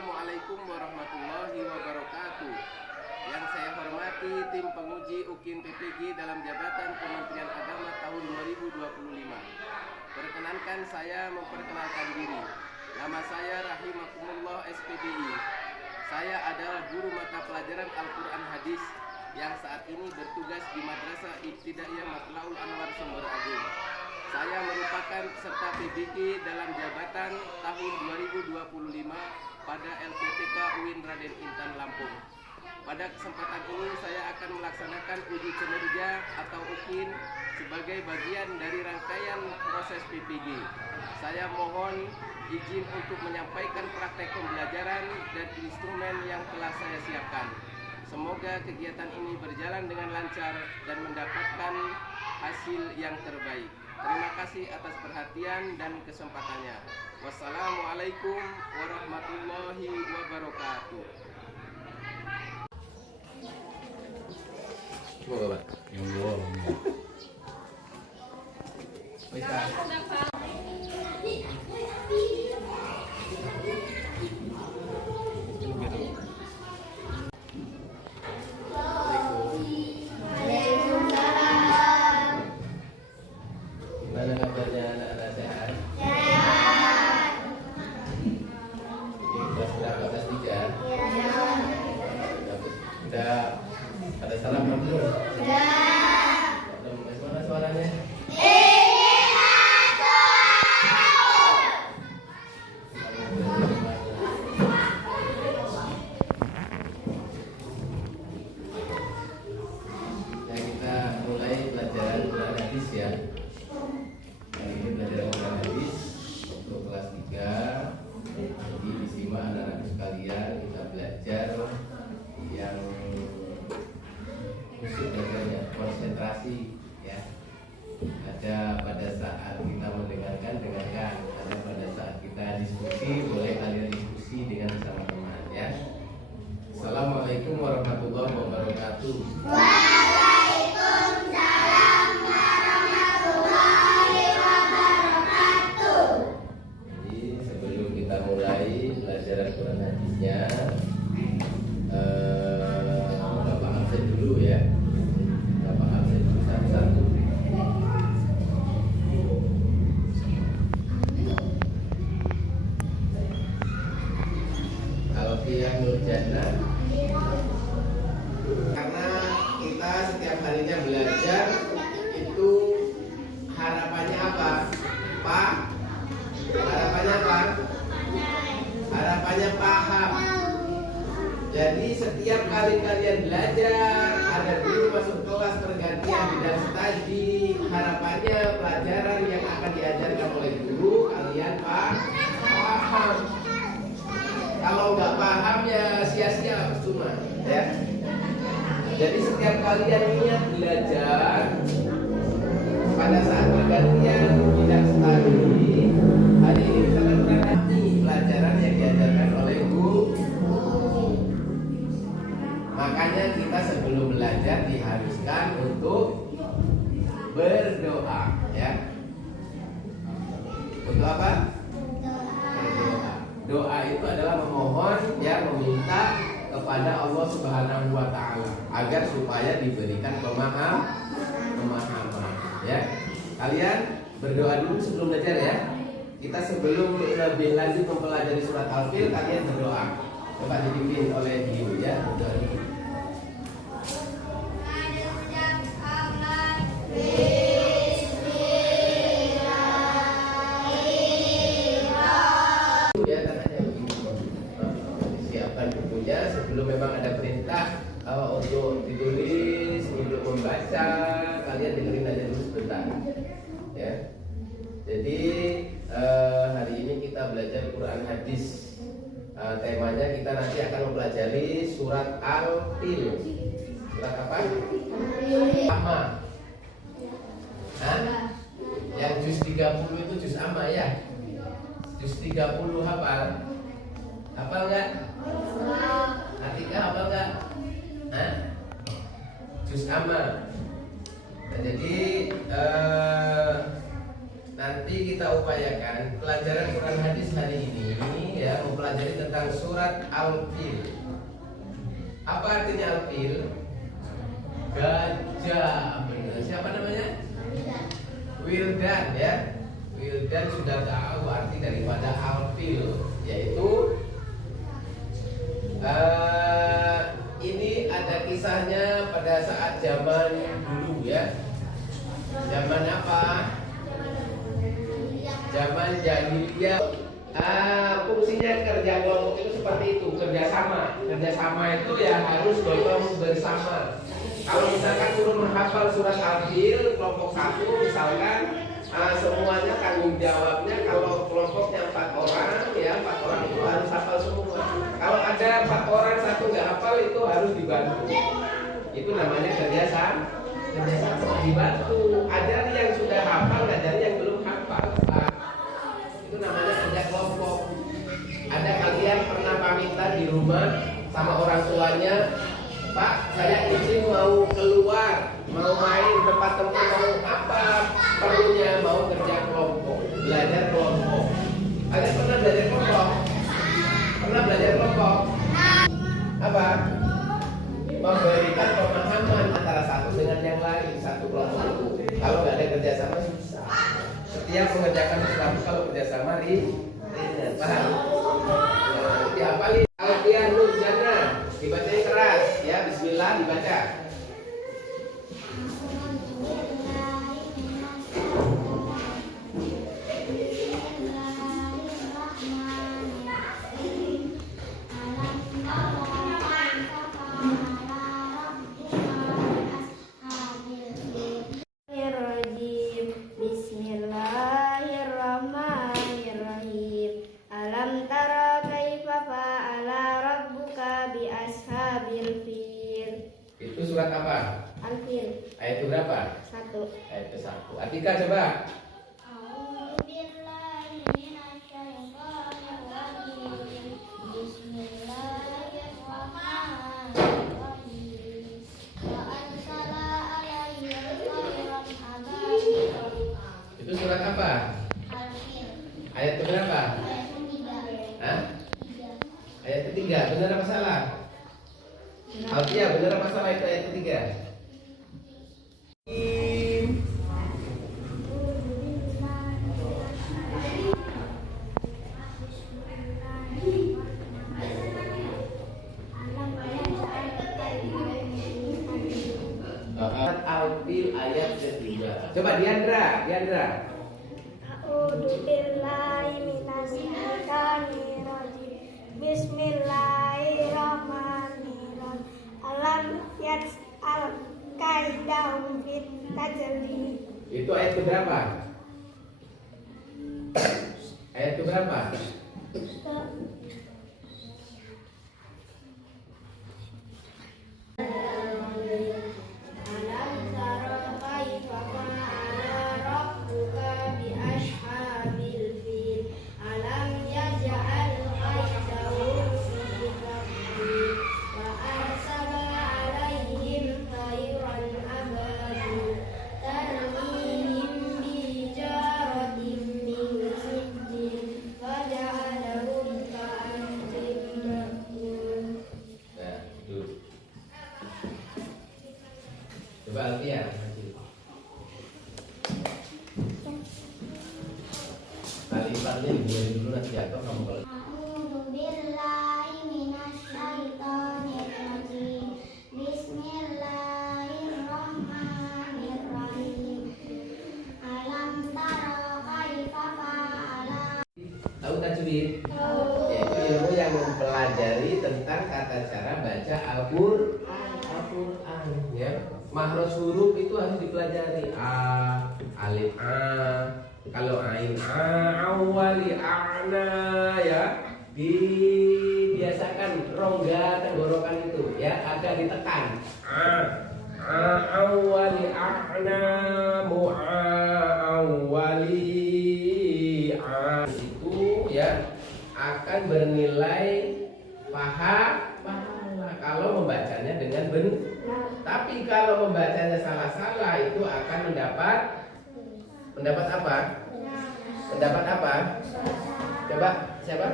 Assalamualaikum warahmatullahi wabarakatuh. Yang saya hormati tim penguji UKIN PPG dalam jabatan Kementerian Agama tahun 2025. Perkenankan saya memperkenalkan diri. Nama saya Rahimakumullah SPDI. Saya adalah guru mata pelajaran Al-Quran Hadis yang saat ini bertugas di Madrasah Ibtidaiyah Matlaul Anwar Sumber Agung. Saya merupakan peserta PBG dalam jabatan tahun 2025 pada LPTK UIN Raden Intan Lampung. Pada kesempatan ini saya akan melaksanakan uji kinerja atau UKIN sebagai bagian dari rangkaian proses PPG. Saya mohon izin untuk menyampaikan praktek pembelajaran dan instrumen yang telah saya siapkan. Semoga kegiatan ini berjalan dengan lancar dan mendapatkan hasil yang terbaik. Terima kasih atas perhatian dan kesempatannya. Wassalamualaikum warahmatullahi wabarakatuh. Semoga Pak. Gimana kabarnya anak-anak sehat? Sehat. Kelas berapa? Kelas 3? Udah pada sarapan belum? Sudah. Bagaimana suaranya? Nah, kita mulai pelajaran Quran Hadis ya. Hari ini belajar Quran Hadis untuk kelas 3. Jadi disimak anak-anak sekalian, kita belajar yang khusus belajarnya konsentrasi ya. Ada pada saat kita mendengarkan, dengarkan. Ada pada saat kita diskusi, boleh kalian diskusi dengan sama teman ya. Assalamualaikum warahmatullahi wabarakatuh. Mulai pelajaran Quran Hadisnya, Bapak absen dulu ya. Bapak absen dulu satu-satu. Kalau Tia Nurjana, karena kita setiap harinya belajar itu harapannya apa? Pak, harapannya apa? Harapannya paham. Jadi setiap kali kalian belajar, ada guru masuk kelas pergantian bidang studi, harapannya pelajaran yang akan diajarkan oleh guru kalian paham. Kalau nggak paham ya sia-sia cuma ya. Jadi setiap kalian niat belajar pada saat pergantian bidang studi, hari ini kita akan menangani pelajaran yang diajarkan oleh guru. Makanya kita sebelum belajar diharuskan untuk berdoa ya. Untuk apa? Berdoa. Doa itu adalah memohon ya, meminta kepada Allah Subhanahu wa taala agar supaya diberikan pemahaman ya. Kalian berdoa dulu sebelum belajar ya. Kita sebelum lebih lanjut mempelajari surat Al-Fil, kalian berdoa. Coba dipimpin oleh ibu ya. Berdoa dulu. Ya, tangannya begini. Siapkan bukunya sebelum memang ada perintah untuk ditulis, untuk membaca. Kalian dengerin aja dulu sebentar. Ya. Jadi hari ini kita belajar Quran Hadis. Temanya kita nanti akan mempelajari surat Al-Fil. Surat apa? Amma. Yang juz 30 itu juz amma ya. Juz 30 hafal? Hafal enggak? Atika hafal enggak? Juz amma. Nah, jadi nanti kita upayakan pelajaran Quran Hadis hari ini ya. ya mempelajari tentang surat Al-Fil. Apa artinya Al-Fil? Gajah. Siapa namanya? Wildan ya. Wildan sudah tahu arti daripada Al-Fil, yaitu ini ada kisahnya pada saat zaman dulu ya. Zaman apa? Zaman jahiliyah. Fungsinya kerja kelompok itu seperti itu, kerjasama. Kerjasama itu ya harus gotong bersama. Kalau misalkan suruh menghafal surat Al-Fil kelompok satu misalkan, semuanya tanggung jawabnya. Kalau kelompoknya 4 orang ya 4 orang itu harus hafal semua. Kalau ada 4 orang satu nggak hafal itu harus dibantu. Itu namanya kerjasama. Kerjasama dibantu. Ajari yang sudah hafal, ajari yang belum hafal. Itu namanya kerja kelompok. Ada kalian pernah pamitan di rumah sama orang tuanya, Pak, saya izin mau keluar, mau main tempat-tempat, mau apa perlunya, mau kerja kelompok, belajar kelompok. Kalian pernah belajar kelompok? Pernah belajar kelompok? Apa? Memberikan pemahaman antara satu dengan yang lain, satu kelompok itu. Kalau nggak ada kerjasama susah. Setiap mengerjakan sesuatu kalau kerjasama ringan, paham? Nah, dihafalin. Al-Fian Nur Jannah, dibacanya keras ya. Bismillah dibaca. Bismillahirrahmanirrahim. Alam tara kaifa fa'ala rabbuka bi ashabil fil. Itu surat apa? Al-Fil. Ayat berapa? 1. Ayat ke-1. Atika coba. Itu surat apa? Ayat berapa? Hah? Ayat ketiga. Benar apa salah? Alfia, benar apa salah itu ayat ketiga? Al-Fil ayat ketiga. Coba Diandra. A'udzu billahi minasyaitonir rajim. Bismillahirrahmanirrahim. Alam yas'al kaidahum fit tajli. Itu ayat keberapa? Ayat keberapa? Alam tara kaifa fa'ala rabbuka bi ashabil fil. Alam yaj'al kaidahum fi tadlil wa arsala 'alaihim tayran ababil tarmihim bi jaratin min sijil faja'alahum ka'asfin ma'kul. Nah, duduk. Coba Alfia. Kalimatnya dibuat dulu nanti jatuh kamu kalau. A'udzu billahi minasyaitonir rajim. Bismillahirrahmanirrahim. Alam tara kaifa fa'ala. Tahu tajwid? Yaitu ilmu yang mempelajari tentang tata cara baca Al-Qur'an ya. Makhraj huruf itu harus dipelajari. Alif a, kalau ain awali a'na ya. Dibiasakan rongga tenggorokan itu ya agak ditekan. Awali a'na awali itu ya akan bernilai pahala kalau membacanya dengan benar. Tapi kalau membacanya salah-salah itu akan mendapat apa? Mendapat apa? Coba siapa?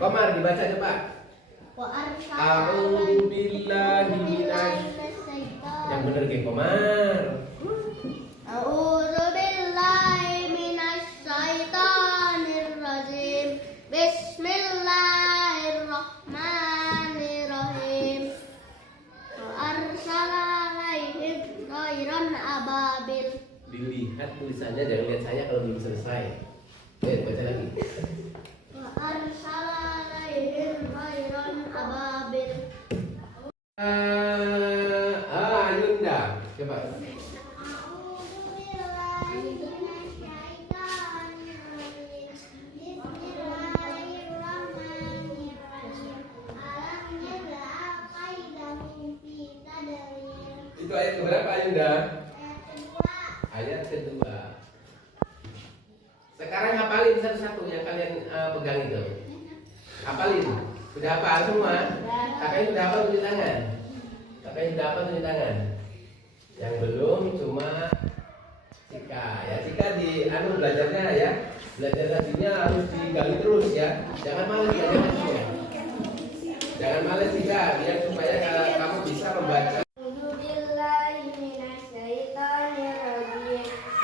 Komar dibaca coba. Wa A'udzu billahi Yang bener ke Komar. A'udzu billahi minasyaitonir rajim. Bismillahirrahmanirrahim. Wa arsala 'alaihim thayran ababil. Dilihat tulisannya, jangan lihat saya kalau belum selesai. Baca lagi. Wa arsala 'alaihim thayran ababil. Yunda, coba. Itu ayat keberapa Yunda? Ayat kedua. Sekarang hafalin satu-satu yang kalian pegang itu. Hafalin. Sudah hafal semua? Kakaknya sudah hafal tunjuk tangan. Kakaknya sudah hafal tunjuk tangan. Yang belum cuma Cika ya. Cika di belajarnya ya. Belajar tadinya harus digali terus ya. Jangan malas ya. Jangan malas Cika, biar supaya kamu bisa membaca.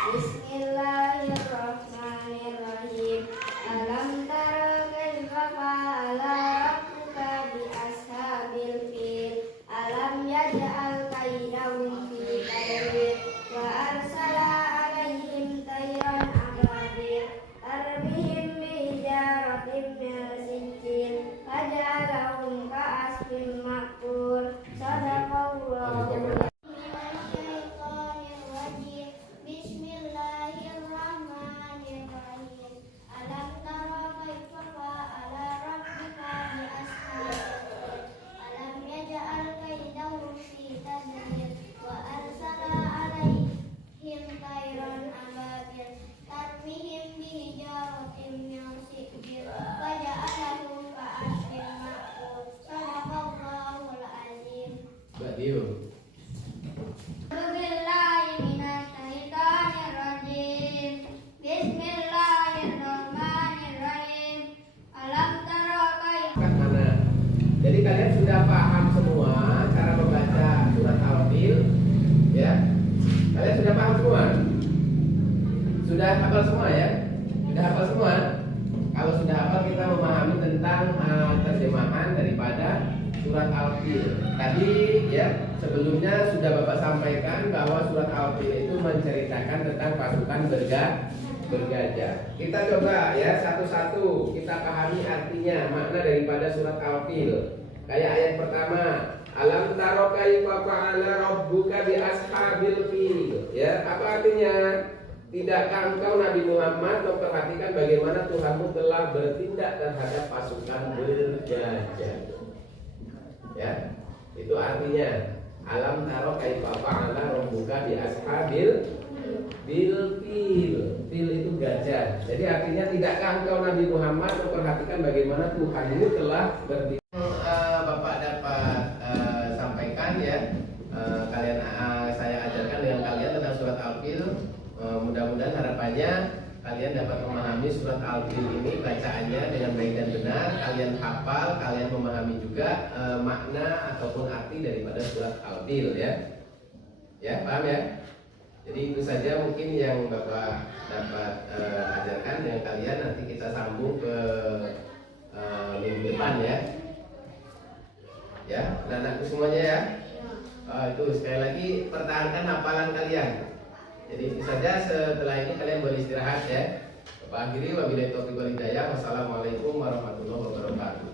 Bismillahirrahmanirrahim. Alam tara kaifa fa'ala rabbuka bi ashabil fil. Alam yaj'al kaidahum fi tadbir. Wa arsala 'alaihim tayran ababil. Tarmihim bi hijaratin min sijil. Faj'alahum ka'asfin ma'kul. Sadaqallahu. Bismillahirrahmanirrahim. Alam tara kaifa fa'ala rabbuka bi ashabil fil. Alam yaj'al kaidahum fi tadbir. Wa arsala 'alaihim tayran ababil. Tarmihim bi hijaratin min sijil. Faj'alahum ka'asfin ma'kul. Sadaqallahul azim. Mbak Dio. Bismillahirrahmanirrahim. Alam tara kaifa. Mana? Jadi kalian sudah paham semua cara membaca surat Al-Fil, ya? Kalian sudah paham semua? Sudah hafal semua ya? Sudah hafal semua? Kalau sudah hafal kita memahami tentang terjemahan daripada surat Al-Fil. Tadi ya sebelumnya sudah Bapak sampaikan bahwa surat Al-Fil itu menceritakan tentang pasukan bergajah. Kita coba ya satu-satu kita pahami artinya, makna daripada surat Al-Fil. Kayak ayat pertama, alam taro kaifa fa'ala rabbuka bi ashabil fil. Ya, apa artinya? Tidakkah engkau Nabi Muhammad memperhatikan bagaimana Tuhanmu telah bertindak terhadap pasukan bergajah? Ya, itu artinya alam taro kaifa fa'ala rabbuka bi ashabil fil. Fil itu gajah. Jadi artinya tidakkah engkau Nabi Muhammad memperhatikan bagaimana Tuhanmu telah bertindak? Bapak dapat sampaikan ya, kalian saya ajarkan dengan kalian tentang surat Al-Fil. Mudah-mudahan harapannya kalian dapat memahami surat Al-Fil ini bacaannya dengan baik dan benar. Kalian hafal, kalian memahami juga makna ataupun arti daripada surat Al-Fil ya. Ya, paham ya? Jadi itu saja mungkin yang Bapak dapat ajarkan dengan kalian. Nanti kita sambung ke minggu depan ya. Ya, anak-anakku semuanya ya. Itu sekali lagi pertahankan hafalan kalian. Jadi itu saja, setelah ini kalian boleh istirahat ya. Bapak akhiri wabillahi taufiq wal hidayah. Wassalamualaikum warahmatullahi wabarakatuh.